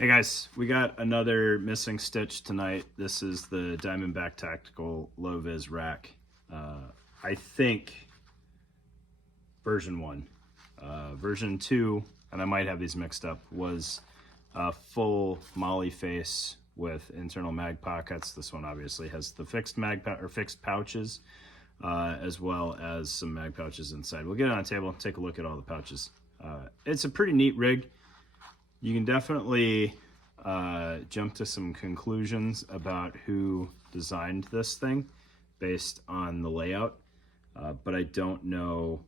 Hey guys, we got another missing stitch tonight. This is the Diamondback Tactical Low Vis rack. I think version 1. Version 2, and I might have these mixed up, was a full molly face with internal mag pockets. This one obviously has the fixed fixed pouches, as well as some mag pouches inside. We'll get it on the table and take a look at all the pouches. It's a pretty neat rig. You can definitely jump to some conclusions about who designed this thing based on the layout, but I don't know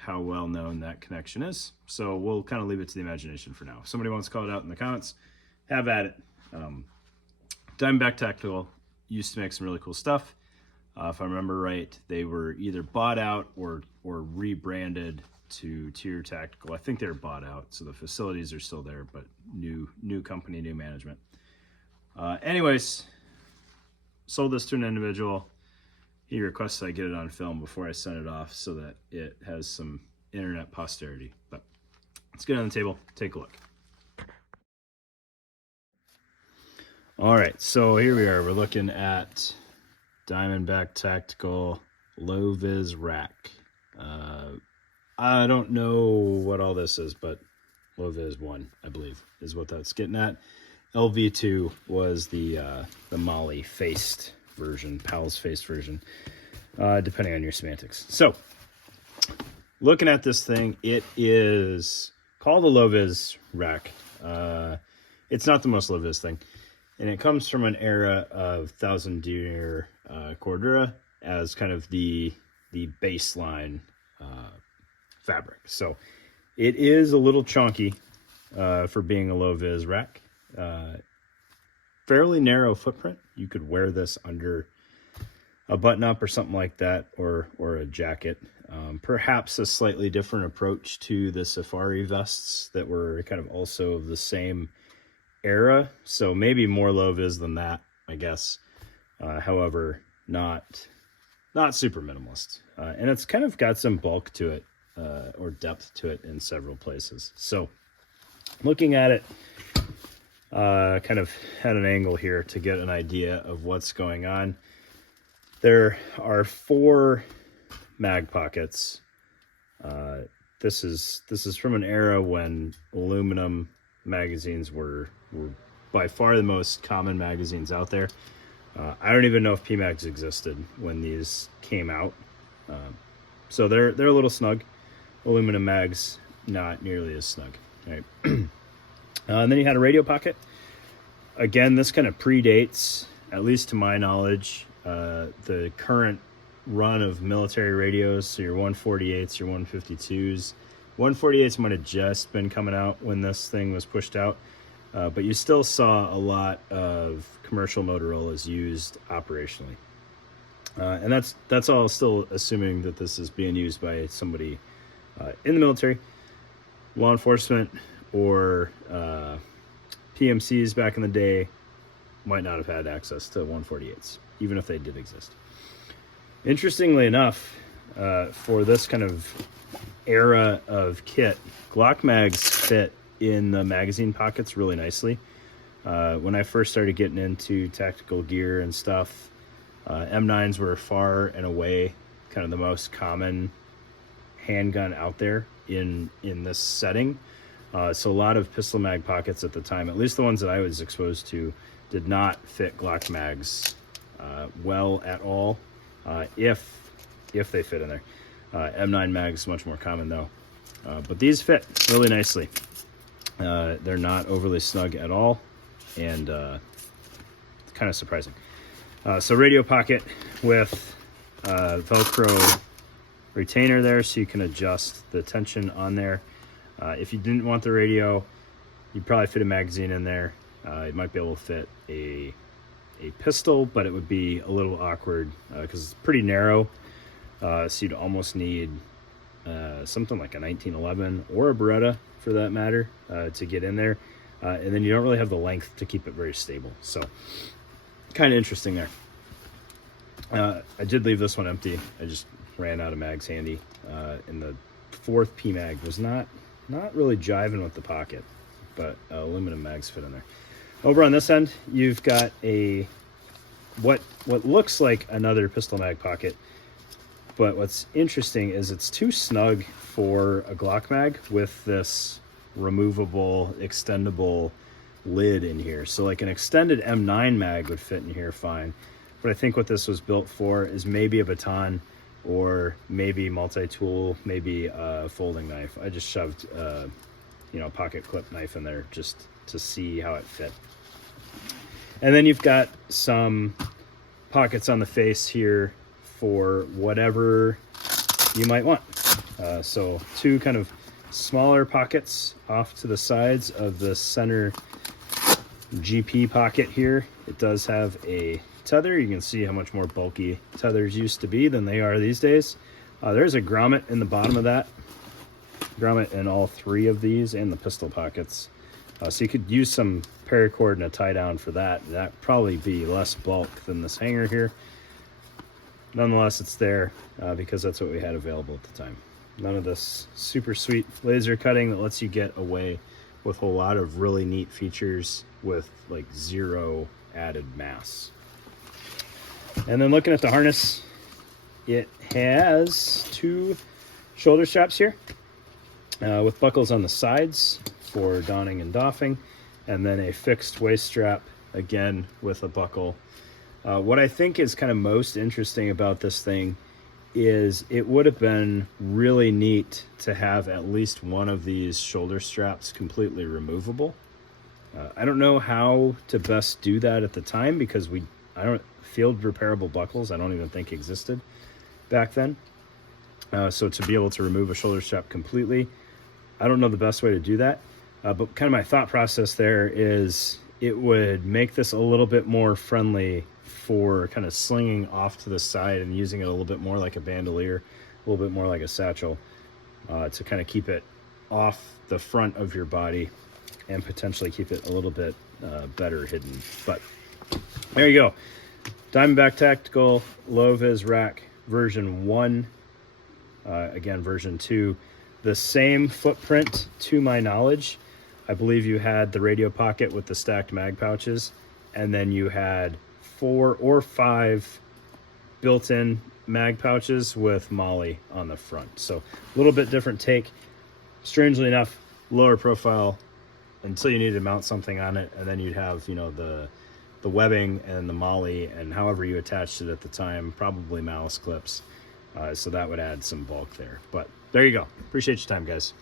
how well known that connection is. So we'll kind of leave it to the imagination for now. If somebody wants to call it out in the comments, have at it. Diamondback Tactical used to make some really cool stuff. If I remember right, they were either bought out or rebranded to Tier Tactical. I think they were bought out, so the facilities are still there, but new company, new management. Anyways, sold this to an individual. He requested I get it on film before I send it off so that it has some internet posterity. But let's get it on the table, take a look. All right, so here we are. We're looking at Diamondback Tactical Low Vis rack. I don't know what all this is, but Low Vis 1, I believe, is what that's getting at. LV2 was the molly faced version, Powell's faced version, depending on your semantics. So, looking at this thing, it is called a Low Vis rack. It's not the most low vis thing, and it comes from an era of Thousand Deer Cordura as kind of the baseline fabric. So it is a little chunky for being a low vis rack. Fairly narrow footprint. You could wear this under a button up or something like that, or a jacket. Perhaps a slightly different approach to the safari vests that were kind of also of the same era. So maybe more low vis than that, I guess. However, not super minimalist. And it's kind of got some bulk to it, or depth to it in several places. So looking at it kind of at an angle here to get an idea of what's going on. There are 4 mag pockets. This is from an era when aluminum magazines were by far the most common magazines out there. I don't even know if PMags existed when these came out. So they're a little snug. Aluminum mags, not nearly as snug. All right. And then you had a radio pocket. Again, this kind of predates, at least to my knowledge, the current run of military radios. So your 148s, your 152s. 148s might have just been coming out when this thing was pushed out. But you still saw a lot of commercial Motorola's used operationally. And that's all still assuming that this is being used by somebody in the military, law enforcement, or PMCs back in the day might not have had access to 148s, even if they did exist. Interestingly enough, for this kind of era of kit, Glock mags fit in the magazine pockets really nicely. When I first started getting into tactical gear and stuff, M9s were far and away kind of the most common handgun out there in this setting. So a lot of pistol mag pockets at the time, at least the ones that I was exposed to, did not fit Glock mags well at all, if they fit in there. M9 mags much more common though, but these fit really nicely. They're not overly snug at all, and it's kind of surprising. So radio pocket with Velcro retainer there, so you can adjust the tension on there. If you didn't want the radio, you'd probably fit a magazine in there. You might be able to fit a pistol, but it would be a little awkward because it's pretty narrow. So you'd almost need something like a 1911 or a Beretta for that matter to get in there. And then you don't really have the length to keep it very stable. So kind of interesting there. I did leave this one empty. I just ran out of mags handy. And the 4th PMag was not really jiving with the pocket, but aluminum mags fit in there. Over on this end, you've got a what looks like another pistol mag pocket, but what's interesting is it's too snug for a Glock mag with this removable, extendable lid in here. So like an extended M9 mag would fit in here fine, but I think what this was built for is maybe a baton, or maybe multi-tool, maybe a folding knife. I just shoved you know, pocket clip knife in there just to see how it fit. And then you've got some pockets on the face here for whatever you might want. So two kind of smaller pockets off to the sides of the center GP pocket here. It does have a tether. You can see how much more bulky tethers used to be than they are these days. There's a grommet in the bottom of that. Grommet in all three of these and the pistol pockets. So you could use some paracord and a tie down for that. That'd probably be less bulk than this hanger here. Nonetheless, it's there because that's what we had available at the time. None of this super sweet laser cutting that lets you get away with a lot of really neat features with like zero added mass. And then looking at the harness, it has two shoulder straps here with buckles on the sides for donning and doffing, and then a fixed waist strap again with a buckle. What I think is kind of most interesting about this thing is it would have been really neat to have at least one of these shoulder straps completely removable. I don't know how to best do that at the time because field repairable buckles I don't even think existed back then. So to be able to remove a shoulder strap completely, I don't know the best way to do that. But kind of my thought process there is it would make this a little bit more friendly for kind of slinging off to the side and using it a little bit more like a bandolier, a little bit more like a satchel, to kind of keep it off the front of your body and potentially keep it a little bit better hidden. But there you go. Diamondback Tactical Low Vis Rack version 1, again version 2, the same footprint to my knowledge. I believe you had the radio pocket with the stacked mag pouches, and then you had 4 or 5 built-in mag pouches with Molly on the front. So a little bit different take. Strangely enough, lower profile until you needed to mount something on it, and then you'd have, you know, the webbing and the Molly and however you attached it at the time, probably malice clips. So that would add some bulk there. But there you go. Appreciate your time, guys.